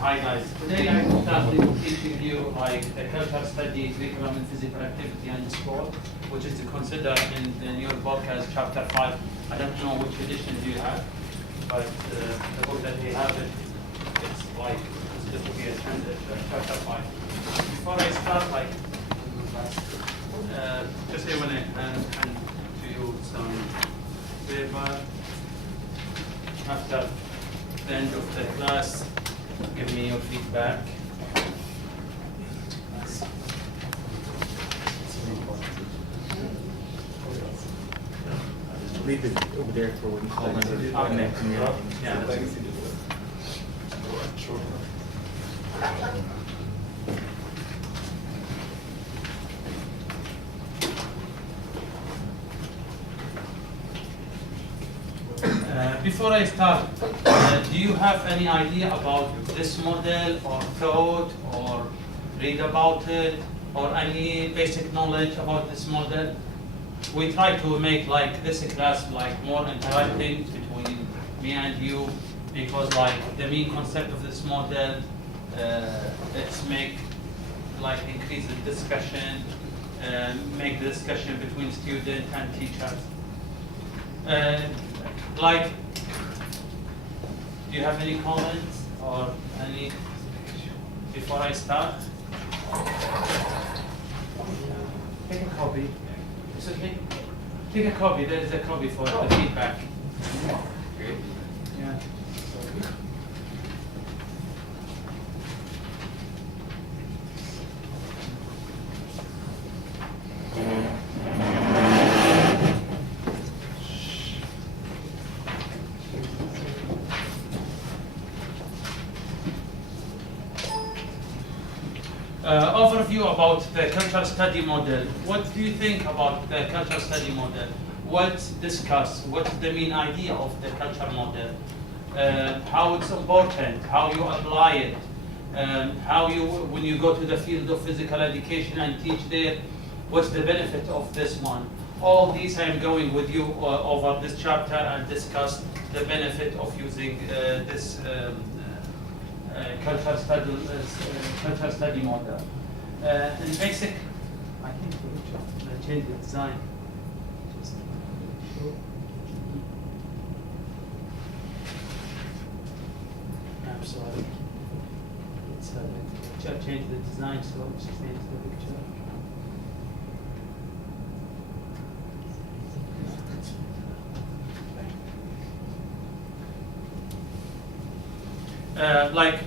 Hi guys. Today I started teaching you like the cultural study curriculum in physical activity and sport, which is considered in your book as chapter 5. I don't know which edition you have, but the book that we have it's like it's to be a chapter 5. Before I start, like just I want to hand to you some paper after the end of the class. Give me your feedback. Leave it over there for when you call them. Yeah, that's it. Before I start, do you have any idea about this model or thought or read about it or any basic knowledge about this model? We try to make like this class like more interactive between me and you because like the main concept of this model it's make like increase the discussion, make the discussion between student and teachers. Like, do you have any comments or any before I start? Take a copy. It's okay. Take a copy. There is a copy for the feedback. Yeah. Overview about the cultural study model. What do you think about the cultural study model? What's discussed? What's the main idea of the cultural model? How it's important? How you apply it? How you, when you go to the field of physical education and teach there, what's the benefit of this one? All these I am going with you over this chapter and discuss the benefit of using this cultural study model. In basic, I think we change the design. I'm sorry. It's change the design so it's change the picture. Like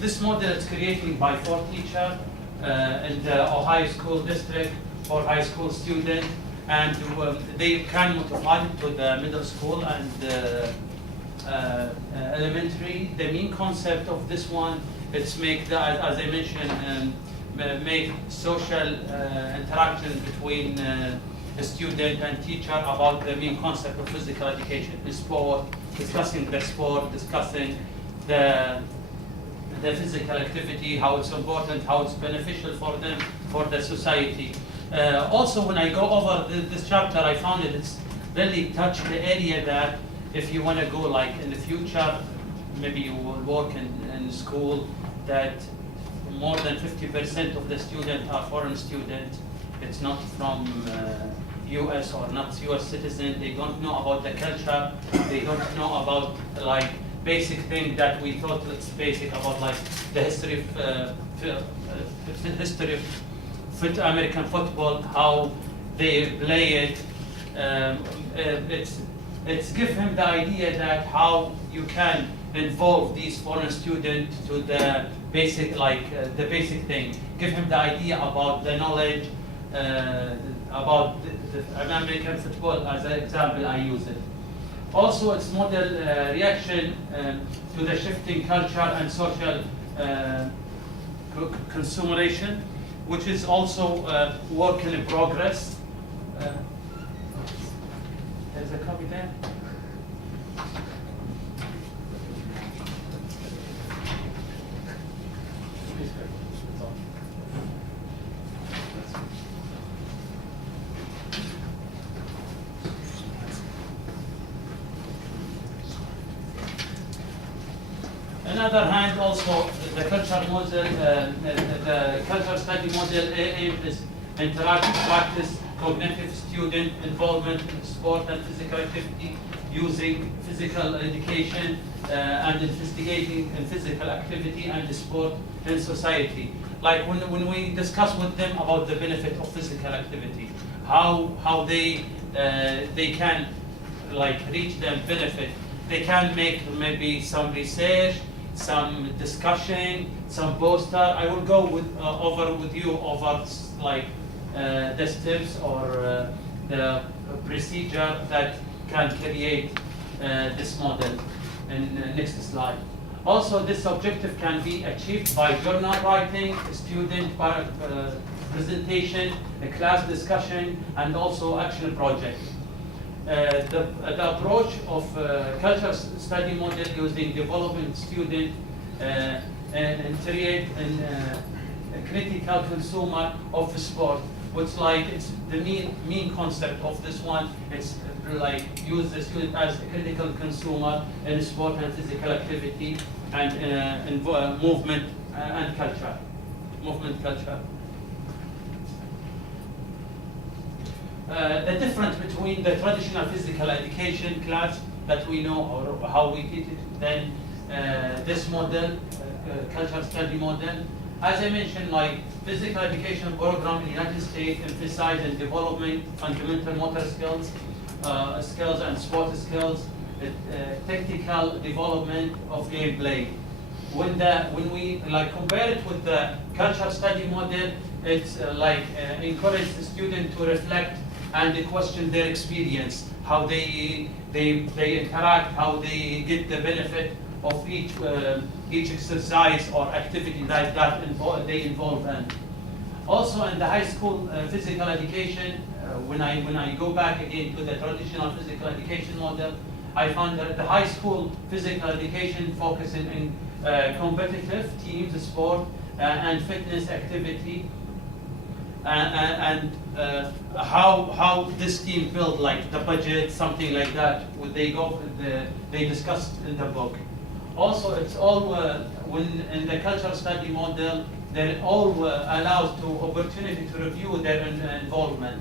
this model is created by 4 teachers in the Ohio School District for high school students, and they can modify it to the middle school and elementary. The main concept of this one is make the, as I mentioned, make social interaction between a student and teacher about the main concept of physical education, the sport, discussing the sport, discussing the physical activity, how it's important, how it's beneficial for them, for the society. Also, when I go over this chapter, I found it's really touch the area that if you want to go like in the future, maybe you will work in school, that more than 50% of the students are foreign students. It's not from US or not US citizen. They don't know about the culture. They don't know about like basic thing that we thought it's basic about, like the history of American football, how they play it. It's give him the idea that how you can involve these foreign students to the basic, like the basic thing. Give him the idea about the knowledge about the American football as an example. I use it. Also, it's model reaction to the shifting culture and social consumeration, which is also work in progress. There's a copy there. On the other hand, also the culture model, the culture study model aims interactive practice, cognitive student involvement in sport and physical activity, using physical education and investigating in physical activity and sport in society. Like when we discuss with them about the benefit of physical activity, how they can like reach the benefit, they can make maybe some research, some discussion, some poster. I will go over with you over like the steps or the procedure that can create this model in next slide. Also, this objective can be achieved by journal writing, student presentation, a class discussion, and also action project. The approach of culture study model using development student and create a critical consumer of sport. What's like it's the main concept of this one. It's like use the student as a critical consumer in sport and physical activity and movement and culture, movement culture. The difference between the traditional physical education class that we know or how we teach it, then this model, culture study model. As I mentioned, like physical education program in the United States emphasize and development fundamental motor skills, skills and sport skills, technical development of gameplay. When we like compare it with the culture study model, it's encourage the student to reflect and question their experience, how they interact, how they get the benefit of each exercise or activity that they involve in. Also, in the high school physical education, when I go back again to the traditional physical education model, I found that the high school physical education focusing in competitive teams, sport, and fitness activity, and how this team build like the budget, something like that. They discussed in the book. Also, it's all when in the cultural study model, they're all allowed to opportunity to review their involvement,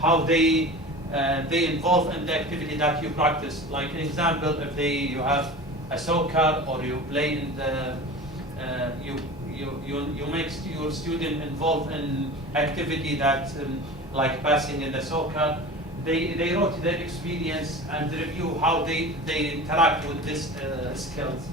how they involve in the activity that you practice. Like an example, if you have a soccer or you play in the you make your student involved in activity that like passing in the soccer. They wrote their experience and review how they interact with these skills.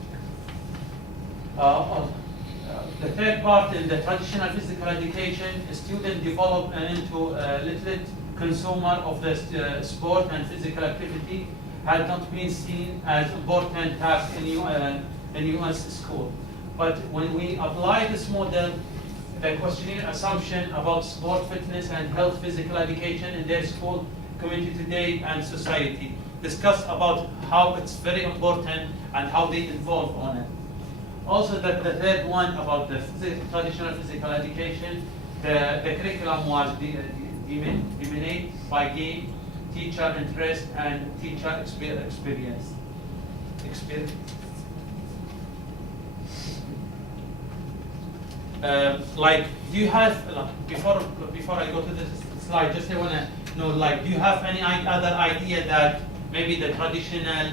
The third part in the traditional physical education, students develop into a literate consumer of the sport and physical activity had not been seen as important task in U.S. school. But when we apply this model, the questionnaire assumption about sport, fitness, and health physical education in their school, community today, and society, discuss about how it's very important and how they involve on it. Also, the third one about the traditional physical education, the curriculum was dominated by game, teacher interest, and teacher experience. Do you have before I go to this slide, just I want to know, like, do you have any other idea that maybe the traditional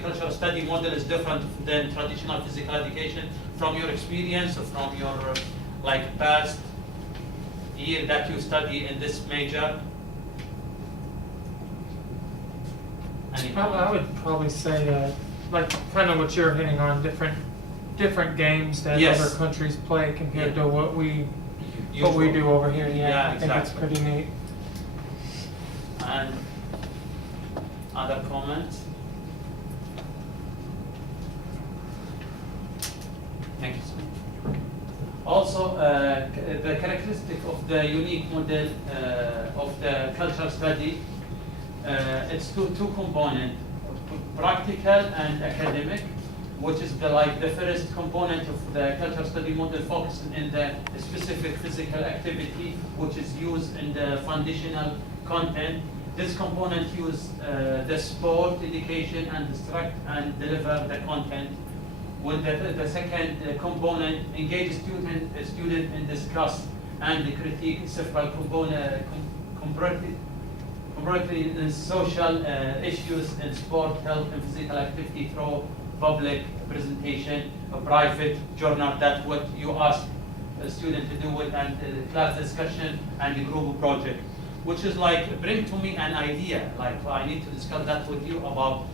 cultural study model is different than traditional physical education from your experience or from your past year that you study in this major? I would probably say like kind of what you're hitting on, different games that Yes. other countries play compared Yeah. to what we Usual. do over here. Yeah, I think it's exactly. pretty neat. And other comments? Thank you, sir. Also, the characteristic of the unique model of the cultural study, it's two components, practical and academic, which is the first component of the cultural study model focusing in the specific physical activity, which is used in the foundational content, This component use the sport education and instruct and deliver the content. With the second component, engage student in discuss and critique several comparatively in social issues in sport, health, and physical activity through public presentation, a private journal. That's what you ask a student to do it, and class discussion and the group project, which is like bring to me an idea. Like I need to discuss that with you about,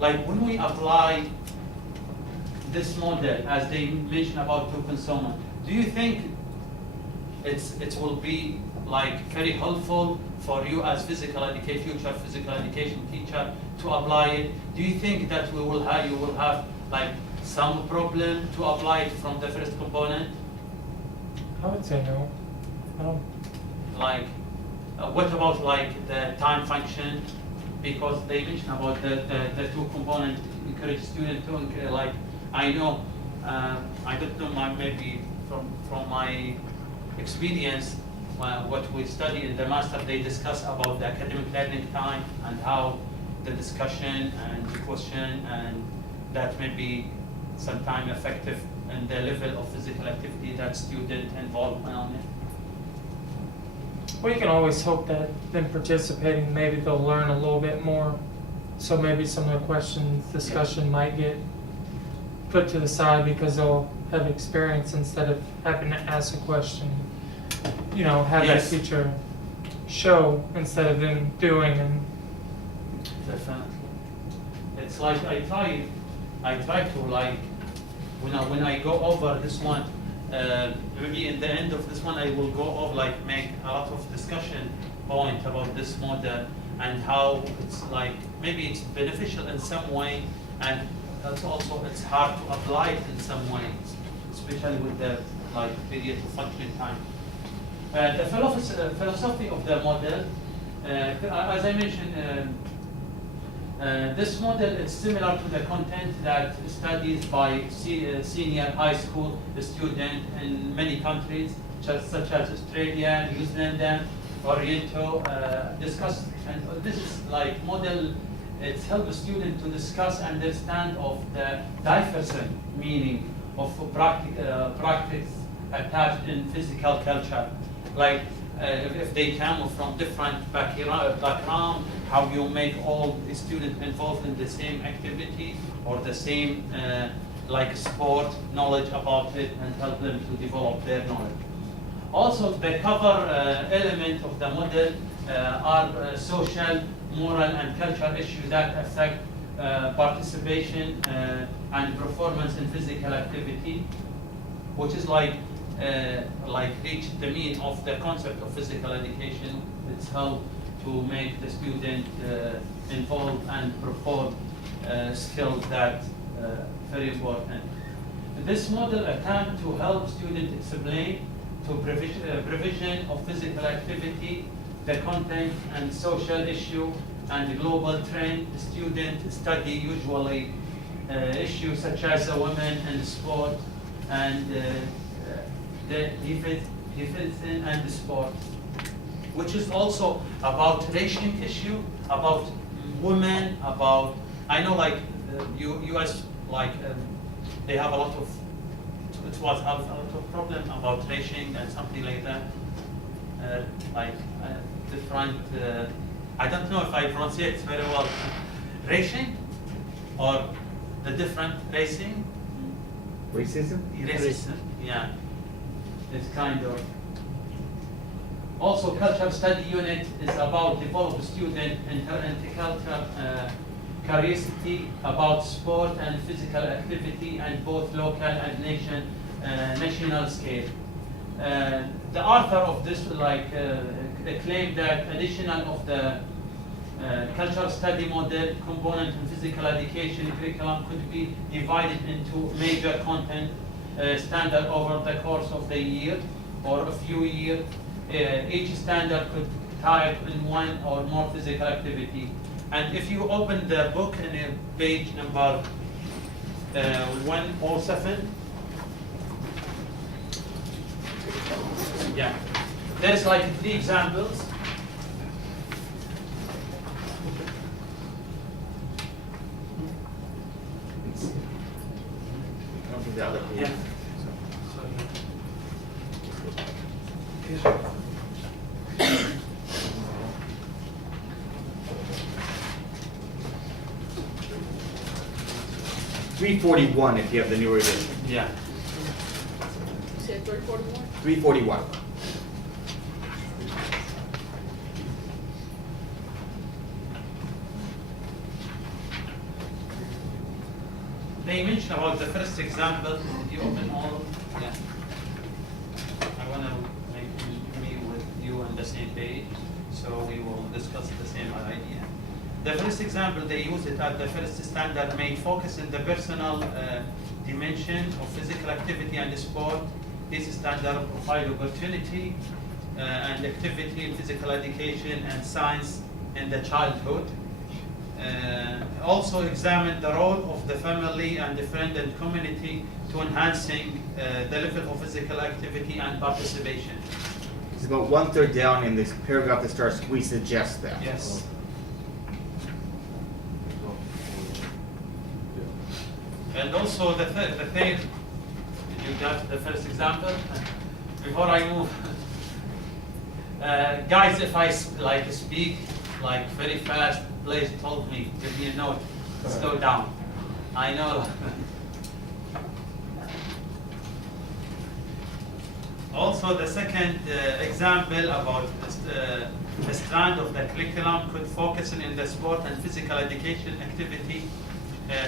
like when we apply this model as they mentioned about to consumer, do you think it will be like very helpful for you as future physical education teacher to apply it? Do you think that you will have like some problem to apply it from the first component? I would say no. No. Like, what about like the time function? Because they mentioned about the two component, encourage student to like, I know, I don't know, maybe from my experience, what we study in the master, they discuss about the academic learning time and how the discussion and the question and that may be sometime effective in the level of physical activity that student involved on it. Well, you can always hope that them participating, maybe they'll learn a little bit more. So maybe some of the questions, discussion might get put to the side because they'll have experience instead of having to ask a question. You know, have Yes. the teacher show instead of them doing. And Definitely. It's like I try to like, when I go over this one, maybe in the end of this one I will go over like make a lot of discussion point about this model and how it's like, maybe it's beneficial in some way and that's also it's hard to apply it in some ways, especially with the like period of functioning time. The philosophy of the model, as I mentioned, this model is similar to the content that studies by senior high school student in many countries, such as Australia, New Zealand, Oriental, discuss. And this is like model. It helps students to discuss, understand of the diverse meaning of practice attached in physical culture. Like if they come from different background, how you make all the students involved in the same activity or the same like sport knowledge about it and help them to develop their knowledge. Also, the cover element of the model are social, moral, and cultural issues that affect participation and performance in physical activity, which is like reach the mean of the concept of physical education. It's how to make the student involved and perform skills that very important. This model attempt to help students explain to provision of physical activity, the content and social issue and the global trend. Students study usually issues such as women and sport and the defense and the sport, which is also about racial issue, about women, about, I know like US like they have a lot of, it was have a lot of problem about racial and something like that, different, I don't know if I pronounce it very well, racing or the different racing? Racism? Racism, yeah. It's kind of. Also, cultural study unit is about develop student intercultural curiosity about sport and physical activity and both local and national scale. The author of this claimed that additional of the cultural study model component in physical education curriculum could be divided into major content standard over the course of the year or a few years. Each standard could type in one or more physical activity. And if you open the book in page number 107, yeah, there's like 3 examples. 341 if you have the newer edition. Yeah. You said 341? 341. They mentioned about the first example. Did you open all? Yeah. I want to make me with you on the same page, so we will discuss the same idea. The first example, they use it as the first standard main focus in the personal dimension of physical activity and sport. This standard provide opportunity and activity in physical education and science in the childhood. Also examine the role of the family and the friend and community to enhancing the level of physical activity and participation. It's about 1/3 down in this paragraph that starts, we suggest that. Yes. And also the third, did you got the first example? Before I move, guys, if I speak like very fast, please told me, give me a note, slow down. I know. Also, the second example about the strand of the curriculum could focus in the sport and physical education activity,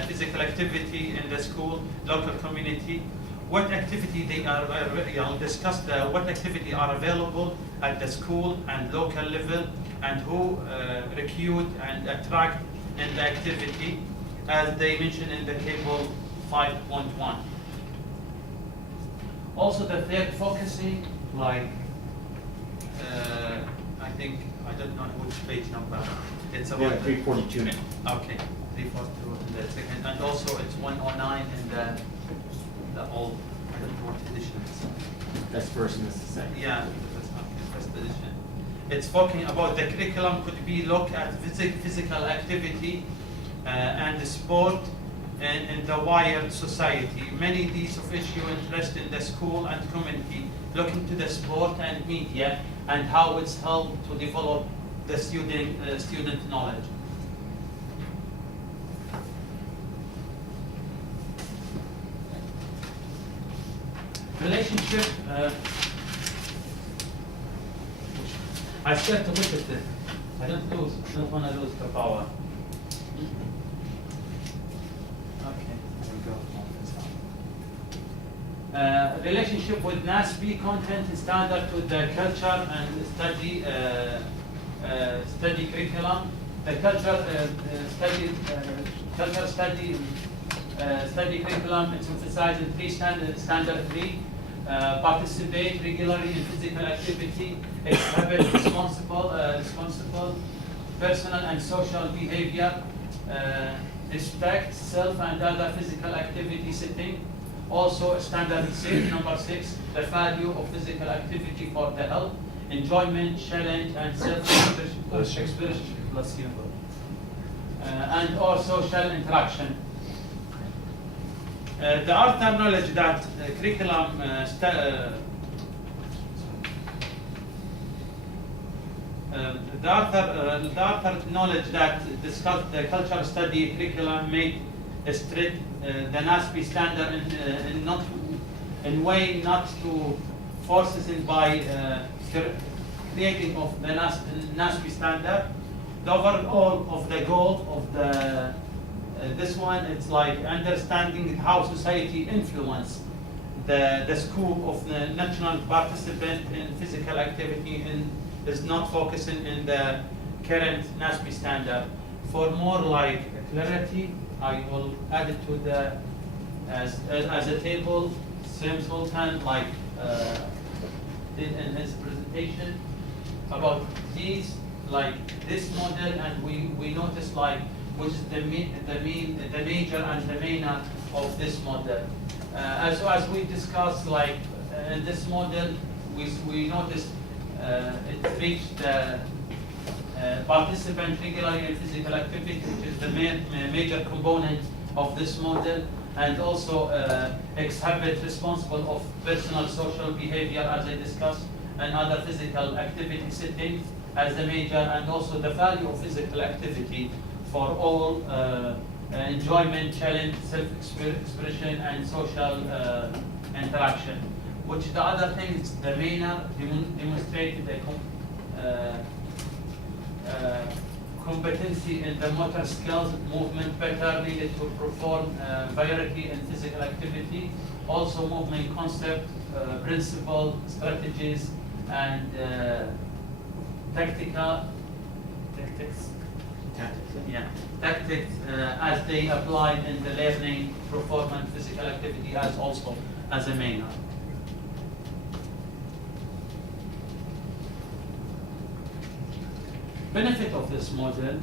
physical activity in the school, local community. What activity they are, discuss what activity are available at the school and local level, and who recruit and attract in the activity, as they mentioned in the table 5.1. Also, the third focusing, like, I think, I don't know which page number. It's about Yeah, 342 now. okay, 342 in the second, and also it's 109 in the old, I don't know what edition it's. That's first and this is second. Yeah, the first edition. It's talking about the curriculum could be look at physical activity and sport in the wider society. Many these of issue interest in the school and community, looking to the sport and media and how it's helped to develop the student knowledge. Relationship. I start to look at it. I don't want to lose the power. Okay, there we go. Relationship with NASB content standard to the culture and study curriculum. The study curriculum is emphasized in standard 3. Participate regularly in physical activity, exhibit responsible, personal and social behavior, respect self and other physical activity setting. Also, standard 6, number 6, the value of physical activity for the health, enjoyment, challenge, and self-expression, and or social interaction. The author knowledge that curriculum the author knowledge that discuss the cultural study curriculum made strict the NASB standard in way not to forces it by creating of the NASB standard. The overall of the goal of the this one, it's like understanding how society influence the scope of the national participant in physical activity and is not focusing in the current NASB standard. For more like clarity, I will add it to the as a table. Sam Sultan like did in his presentation about these like this model, and we noticed like which is the major and the minor of this model. As we discussed, like in this model, we noticed it reached the participant regularly in physical activity, which is the major component of this model, and also exhibit responsible of personal social behavior, as I discussed, and other physical activity settings as the major, and also the value of physical activity for all enjoyment, challenge, self-expression, and social interaction. Which the other thing is the manner demonstrated a competency in the motor skills, movement better needed to perform variety in physical activity, also movement concept, principle, strategies, and tactics, as they apply in the learning, performance, physical activity as also as a manner. Benefit of this model,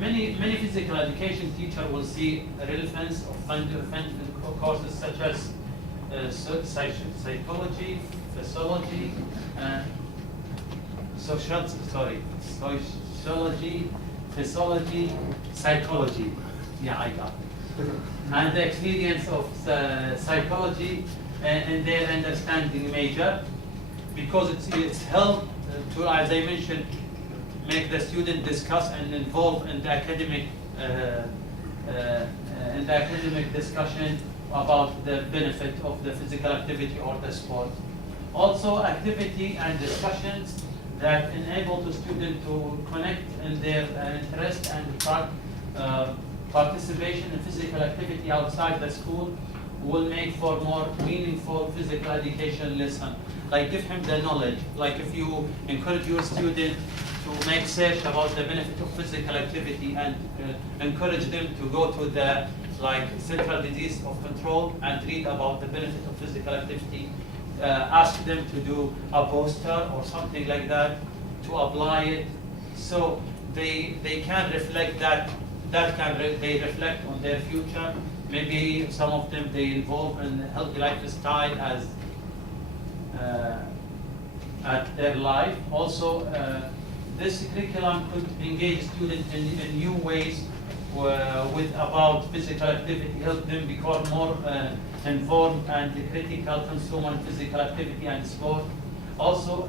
many physical education teacher will see relevance of fundamental courses such as psychology, physiology, sociology, physiology, psychology. Yeah, I got it. And the experience of psychology and their understanding major, because it's helped to, as I mentioned, make the student discuss and involve in the academic discussion about the benefit of the physical activity or the sport. Also, activity and discussions that enable the student to connect in their interest and participation in physical activity outside the school will make for more meaningful physical education lesson. Like give him the knowledge. Like if you encourage your student to make search about the benefit of physical activity and encourage them to go to the Central Disease of Control and read about the benefit of physical activity. Ask them to do a poster or something like that to apply it, so they can reflect they reflect on their future. Maybe some of them they involve in healthy lifestyle as at their life. Also, this curriculum could engage students in new ways with about physical activity, help them become more informed and critical consumer in physical activity and sport. Also,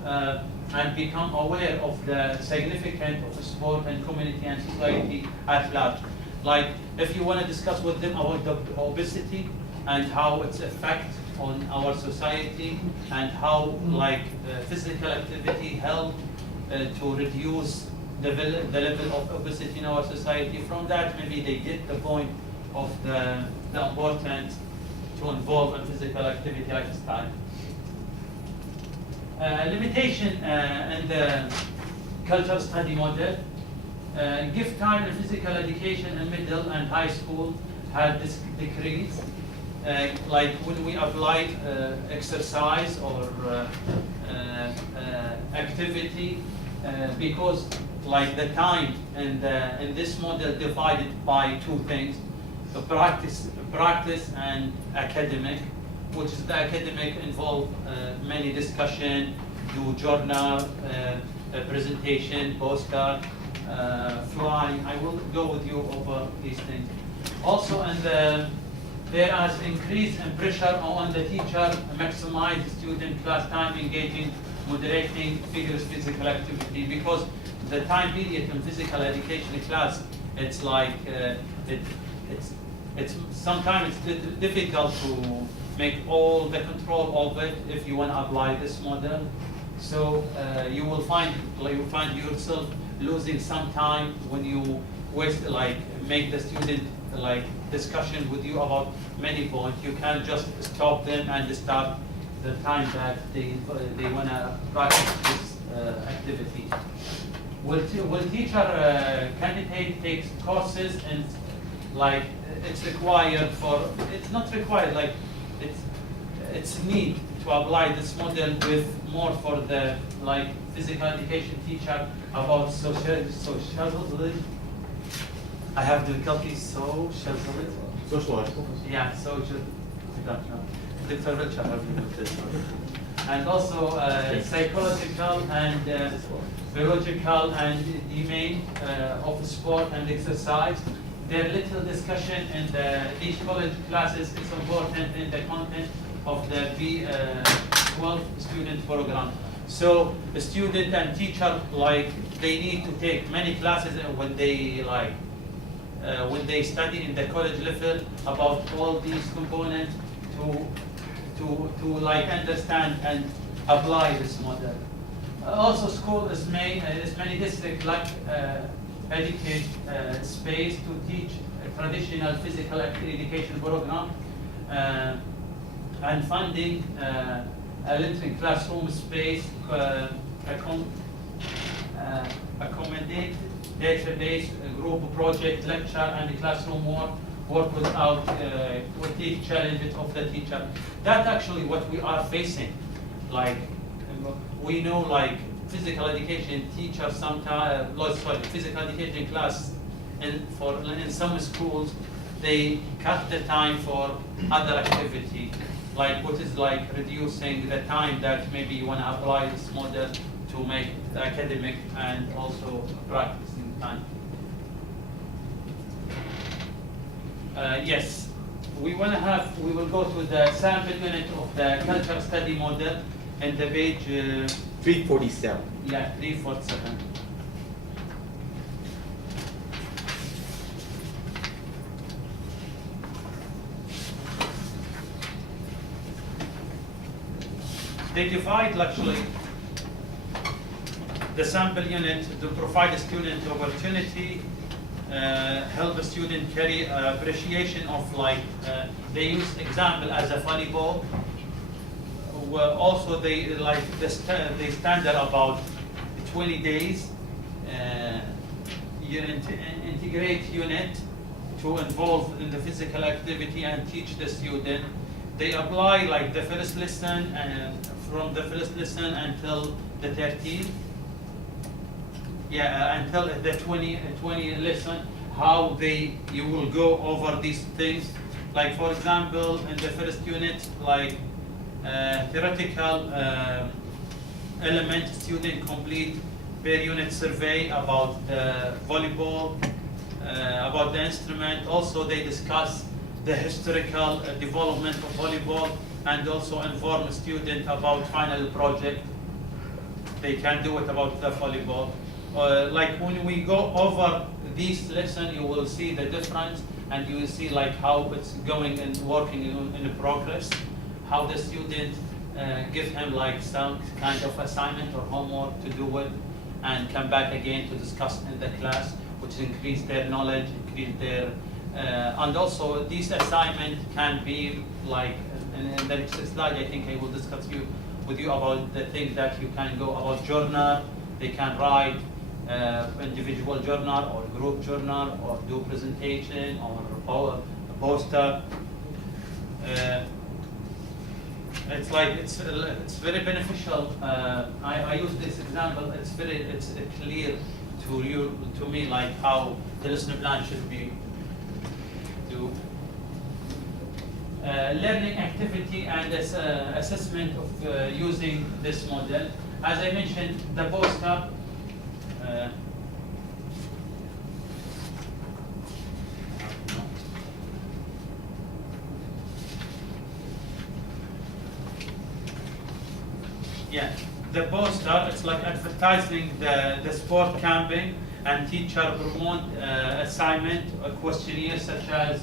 and become aware of the significance of sport and community and society at large. Like if you want to discuss with them about the obesity and how its effect on our society and how physical activity help to reduce the level of obesity in our society. From that, maybe they get the point of the importance to involve in physical activity lifestyle. Limitation in the cultural study model. Give time in physical education in middle and high school had this decreased. Like when we applied exercise or activity, because like the time in this model divided by two things: the practice and academic, which is the academic involve many discussion, do journal, presentation, postcard, flying. I will go with you over these things. Also, there is increase in pressure on the teacher to maximize student class time, engaging, moderating vigorous physical activity, because the time period in physical education class, it's like it's sometimes it's difficult to make all the control of it if you want to apply this model. So you will find yourself losing some time when you waste make the student discussion with you about many points. You can't just stop them and start the time that they want to practice this activity. Will teacher candidate takes courses and it's required for, it's not required, it's need to apply this model with more for the physical education teacher about sociology. I have difficulty Sociological. Yeah, social. I don't know. Dr. Richard helped me with this one. And also psychological and biological and domain of sport and exercise. There little discussion in these college classes is important in the content of the B12 student program. So the student and teacher they need to take many classes when they when they study in the college level about all these components to like understand and apply this model. Also, school is many districts lack adequate space to teach a traditional physical education program, and funding a limited classroom space accommodate database, group project, lecture, and classroom work without critique challenges of the teacher. That's actually what we are facing. Like, we know, like, physical education teachers sometimes, physical education class in some schools, they cut the time for other activity, like what is like reducing the time that maybe you want to apply this model to make the academic and also practicing time. Yes, we will go to the sample unit of the cultural study model and the page 347. yeah, 347. They divide actually the sample unit to provide a student opportunity, help a student carry appreciation of they use example as a volleyball. Also they they standard about 20 days integrate unit to involve in the physical activity and teach the student. They apply like the first lesson and from the first lesson until the 13th. Yeah, until the 20 lesson, how you will go over these things. Like for example, in the first unit, like theoretical element, student complete per unit survey about the volleyball, about the instrument. Also, they discuss the historical development of volleyball and also inform student about final project. They can do it about the volleyball. Like when we go over this lesson, you will see the difference and you will see like how it's going and working in the progress, how the student give him like some kind of assignment or homework to do it and come back again to discuss in the class, which increase their knowledge, increase their, and also this assignment can be like, in the next slide I think I will discuss with you about the things that you can go about journal, they can write individual journal or group journal or do presentation or poster. It's like it's very beneficial. I use this example. It's clear to me like how the lesson plan should be. Do learning activity and assessment of using this model. As I mentioned, the poster. Yeah, the poster, it's like advertising the sport camping and teacher promote assignment, a questionnaire such as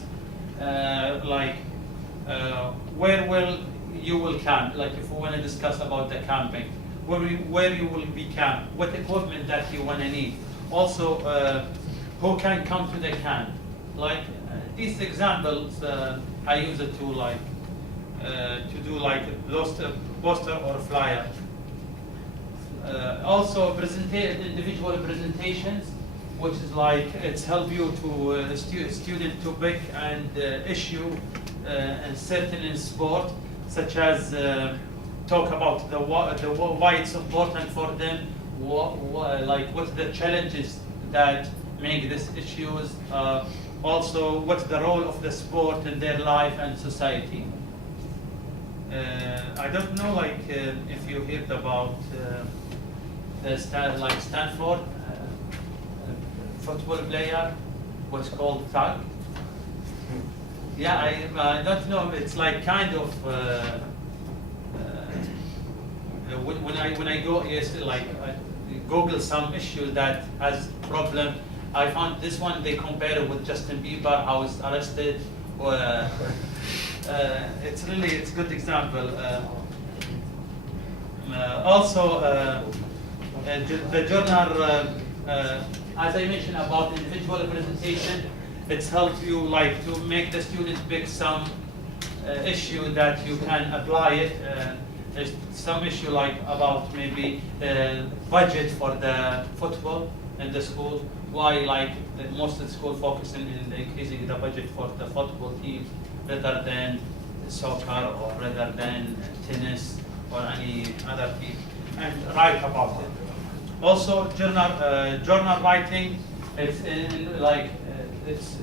where will you will camp, like if we want to discuss about the camping, where you will be camp, what equipment that you want to need. Also, who can come to the camp. Like these examples, I use it to do like those poster or flyer. Also, individual presentations, which is like it's help you to student to pick and issue and certain in sport, such as talk about why it's important for them, like what's the challenges that make these issues. Also, what's the role of the sport in their life and society. I don't know, like if you heard about Stanford football player, what's called tag. Yeah, I don't know. It's like kind of when I go, yes, like I Google some issue that has problem I found this one, they compare it with Justin Bieber, how he's arrested. It's really, it's a good example. Also, the journal, as I mentioned about individual presentation, it's helped you like to make the student pick some issue that you can apply it. There's some issue like about maybe budget for the football in the school. Why like most of the school focusing in increasing the budget for the football team rather than soccer or rather than tennis or any other team, and write about it. Also, journal writing. It's in like it's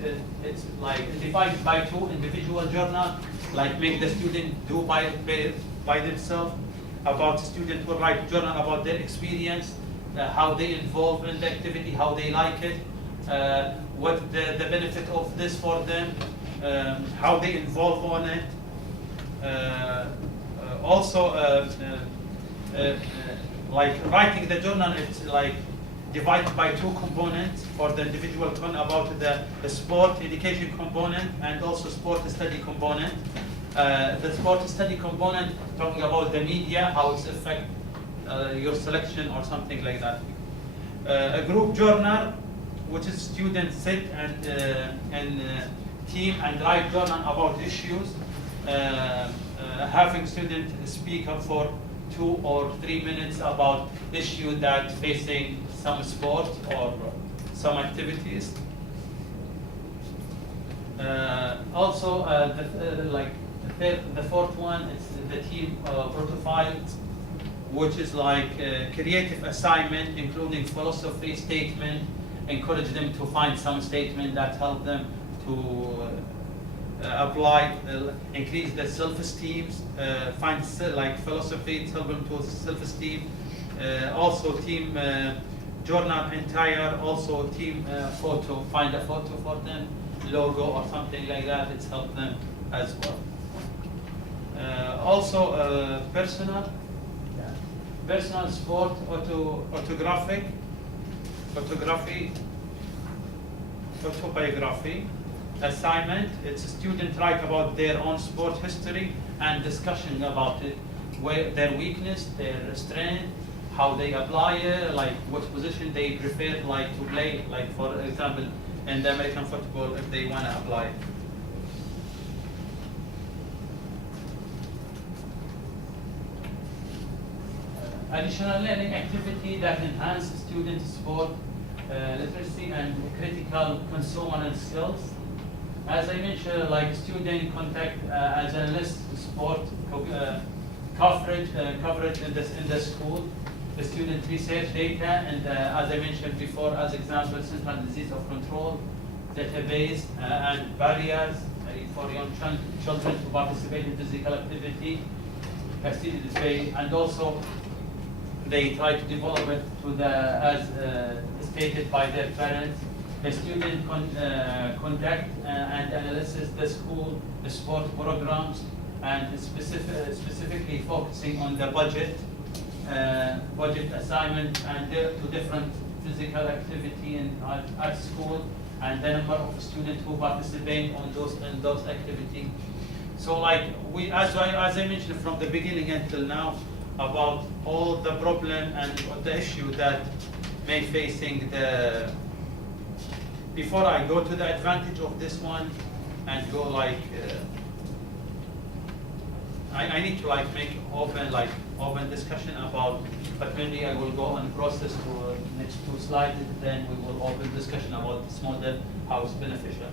like divided by two individual journal. Like make the student do by themselves. About the student will write journal about their experience, how they involve in the activity, how they like it, what the benefit of this for them, how they involve on it. Also, like writing the journal, it's like divided by two components for the individual about the sport education component and also sport study component. The sport study component talking about the media, how it's affect your selection or something like that. A group journal, which is students sit and team and write journal about issues. Having students speak up for 2 or 3 minutes about issue that facing some sport or some activities. Also, the fourth one is the team profile, which is like creative assignment, including philosophy statement. Encourage them to find some statement that help them to apply, increase the self-esteem, find like philosophy, help them to self-esteem. Also team journal entire, also team photo, find a photo for them, logo or something like that, it's helped them as well. Also personal sport, autobiography, assignment. It's a student write about their own sport history and discussion about it, where their weakness, their strength, how they apply it, like what position they prefer like to play, like for example in the American football if they want to apply it. Additional learning activity that enhance student sport literacy and critical consumer skills. As I mentioned, like student contact as a list sport coverage in the school, the student research data, and as I mentioned before, as example, central disease of control database and barriers for young children to participate in physical activity, and also they try to develop it to the as stated by their parents. The student conduct and analysis the school sport programs and specifically focusing on the budget assignment and to different physical activity at school and the number of students who participate on those activities. So like as I mentioned from the beginning until now about all the problem and the issue that may facing the. Before I go to the advantage of this one and go like, I need to like make open discussion about, but maybe I will go on process to next 2 slides, then we will open discussion about this model, how it's beneficial.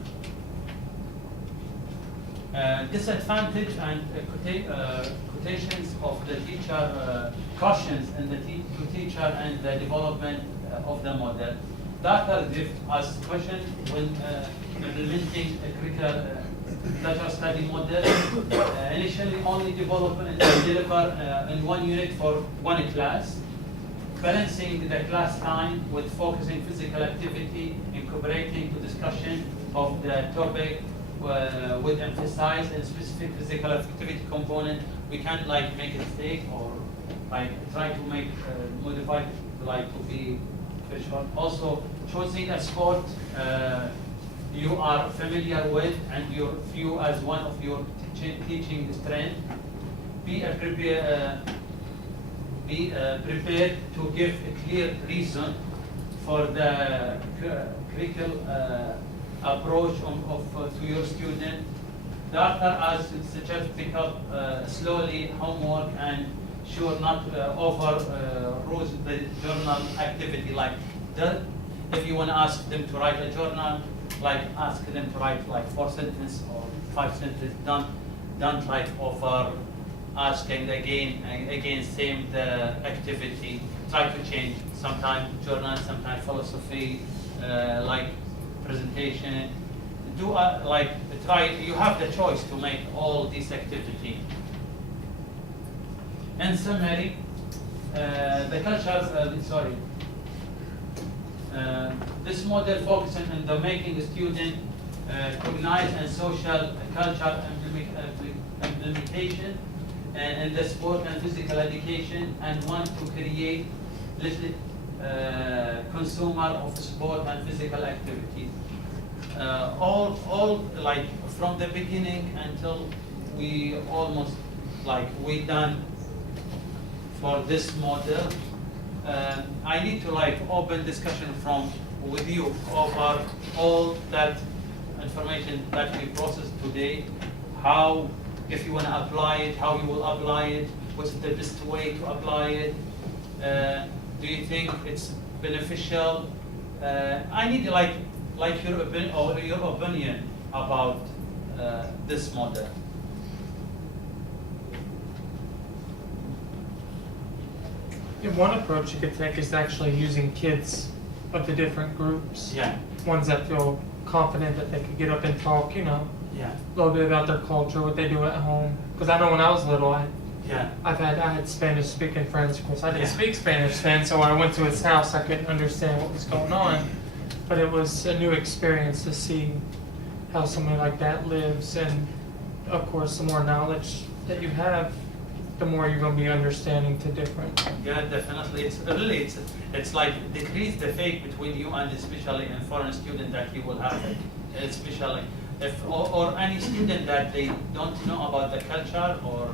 Disadvantage and quotations of the teacher, cautions in the teacher and the development of the model. Data give us question when implementing a critical data study model. Initially only develop and deliver in 1 unit for 1 class. Balancing the class time with focusing physical activity, incorporating the discussion of the topic with emphasize and specific physical activity component. We can't like make it fake or like try to make modify like to be visual. Also choosing a sport you are familiar with and you view as one of your teaching strength. Be prepared to give a clear reason for the critical approach to your student. Thereafter, as suggest, pick up slowly homework and sure not overrule the journal activity. Like if you want to ask them to write a journal, like ask them to write like 4 sentences or 5 sentences. Don't like over asking again and again same the activity. Try to change. Sometimes journal, sometimes philosophy, like presentation. Do like try. You have the choice to make all these activity. In summary, the cultures. This model focuses on the making the student cognize and social culture implementation and the sport and physical education, and want to create little consumer of sport and physical activities. All like from the beginning until we almost like we done for this model. I need to like open discussion with you over all that information that we processed today. How, if you want to apply it, how you will apply it, what's the best way to apply it. Do you think it's beneficial? I need like your opinion about this model. Yeah, one approach you could take is actually using kids of the different groups. Yeah. Ones that feel confident that they could get up and talk, Yeah. a little bit about their culture, what they do at home. Because I know when I was little, I had Spanish speaking friends. Of course, I didn't speak Spanish then, so when I went to his house, I couldn't understand what was going on. But it was a new experience to see how somebody like that lives, and of course, the more knowledge that you have, the more you're going to be understanding to different. Yeah, definitely. It's like decrease the fake between you and especially a foreign student that you will have, especially if or any student that they don't know about the culture or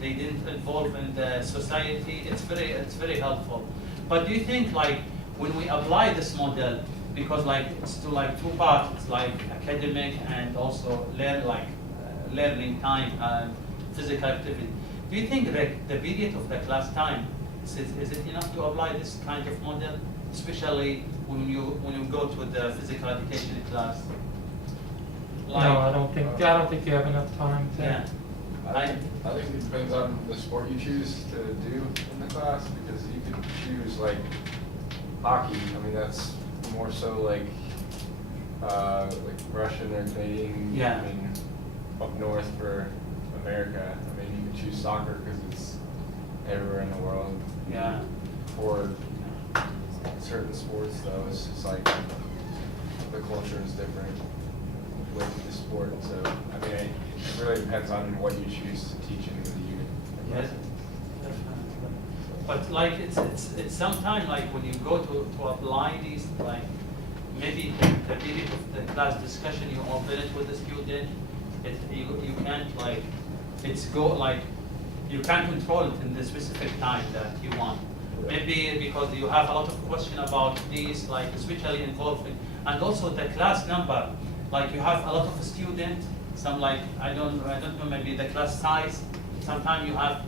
they didn't involve in the society. It's very helpful. But do you think like when we apply this model, because like it's to like two parts, it's like academic and also learning time and physical activity. Do you think the period of the class time is it enough to apply this kind of model, especially when you go to the physical education class? No, I don't think you have enough time to. Yeah. I think it depends on the sport you choose to do in the class, because you could choose like hockey. I mean, that's more so like Russian or Canadian. Yeah. I mean, up north for America. I mean, you could choose soccer because it's everywhere in the world. Yeah. For certain sports, though, it's just like the culture is different with the sport. So, I mean, it really depends on what you choose to teach in the unit. Yes. But like it's sometimes like when you go to apply these, like maybe the period of the class discussion, you open it with the student. You can't like you can't control it in the specific time that you want. Maybe because you have a lot of question about these, like especially involving, and also the class number. Like you have a lot of students. Some like I don't know, maybe the class size. Sometimes you have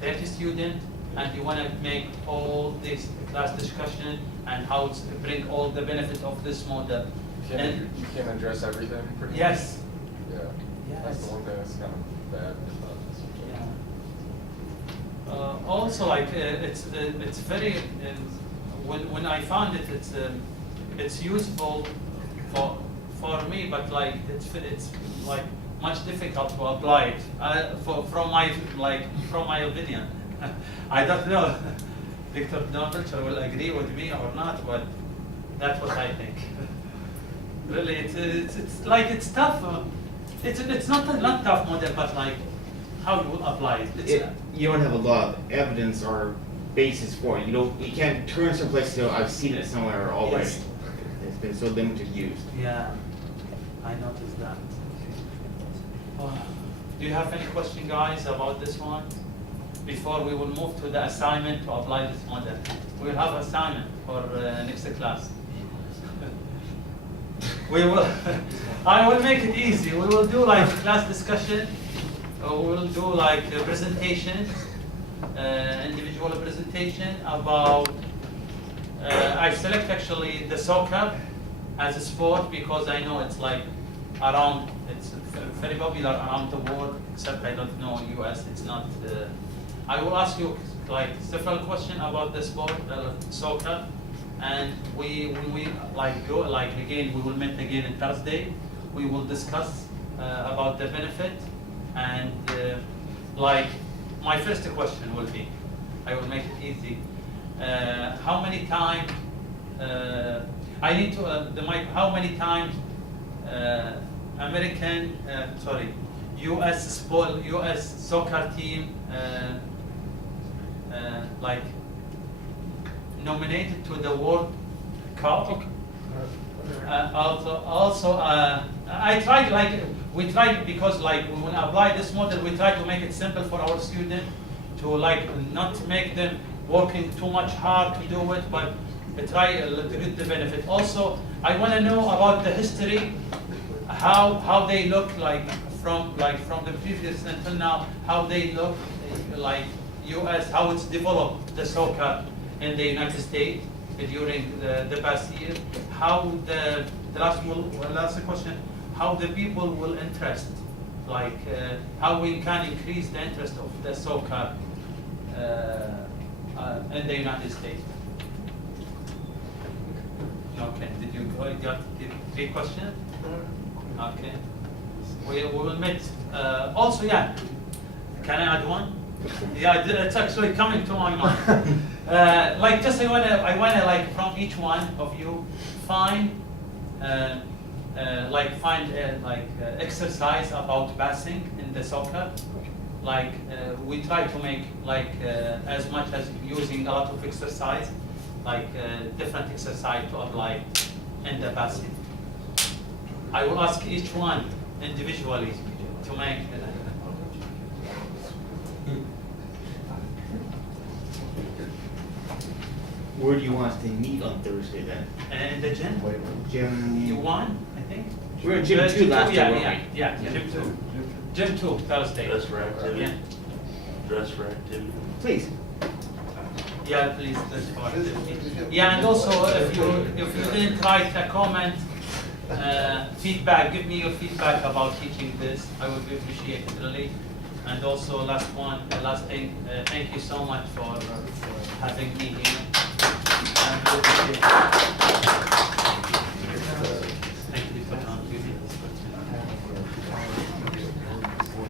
30 students, and you want to make all this class discussion and how to bring all the benefit of this model. You can't address everything pretty much. Yes. Yeah. Yes. That's the one thing that's kind of bad about this. Yeah. Also, like it's very when I found it, it's useful for me, but like it's like much difficult to apply it from my opinion. I don't know, Dr. Donaldson will agree with me or not, but that's what I think. Really, it's like it's tough. It's not tough model, but like how you will apply it. You don't have a lot of evidence or basis for it. You can't turn someplace and go, I've seen it somewhere already. Yes. it's been so limited use. Yeah, I noticed that. Do you have any question, guys, about this one? Before we will move to the assignment to apply this model. We'll have assignment for next class. We will, I will make it easy. We will do like class discussion. We will do like a presentation, individual presentation about, I select actually the soccer as a sport because I know it's like around, it's very popular around the world, except I don't know US, it's not. I will ask you like several questions about the sport, soccer, and we like go, like again, we will meet again on Thursday. We will discuss about the benefit, and like my first question will be, I will make it easy. How many times, I need to, how many times American, US soccer team like nominated to the World Cup? Also, I tried like, we tried because like when I apply this model, we try to make it simple for our student to like not make them working too much hard to do it, but try to get the benefit. Also, I want to know about the history, how they look like from the previous until now, how they look like US, how it's developed the soccer in the United States during the past year, how the last question, how the people will interest, like how we can increase the interest of the soccer in the United States. Okay, did you got 3 questions? Okay. We will meet. Also, yeah, can I add one? Yeah, it's actually coming to my mind. Like, just I wanna like from each one of you find exercise about passing in the soccer. Like we try to make like as much as using a lot of exercise, like different exercise to apply in the passing. I will ask each one individually to make. Where do you want us to meet on Thursday then? In the gym? Gym. You won, I think. We were in gym 2 last year, weren't we? Yeah, gym 2. Gym 2, Thursday. Dress for activity. Yeah. Dress for activity. Please. Yeah, please, that's part of it. Yeah, and also if you didn't write a comment, feedback, give me your feedback about teaching this. I would appreciate it really. And also last thing, thank you so much for having me here.